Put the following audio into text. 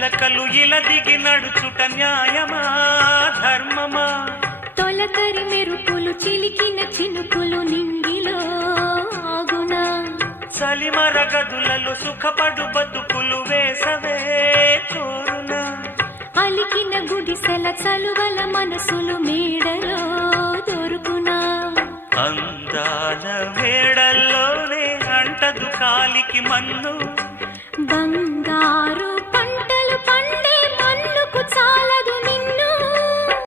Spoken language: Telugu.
చిలకలు ఇలా దిగి నడుచుట న్యాయమా ధర్మమా? తొలకరి మెరుపులు చిలికిన చినుకులు నింగిలో ఆగునా? చలిమర గదులలో సుఖపడు బతుకులు వేసవే కోరునా? అలికిన గుడిసెల చలువల మనసులు మేడలో దొరుకునా? అందాల మేడల్లోనే అంటదు కాలికి మన్ను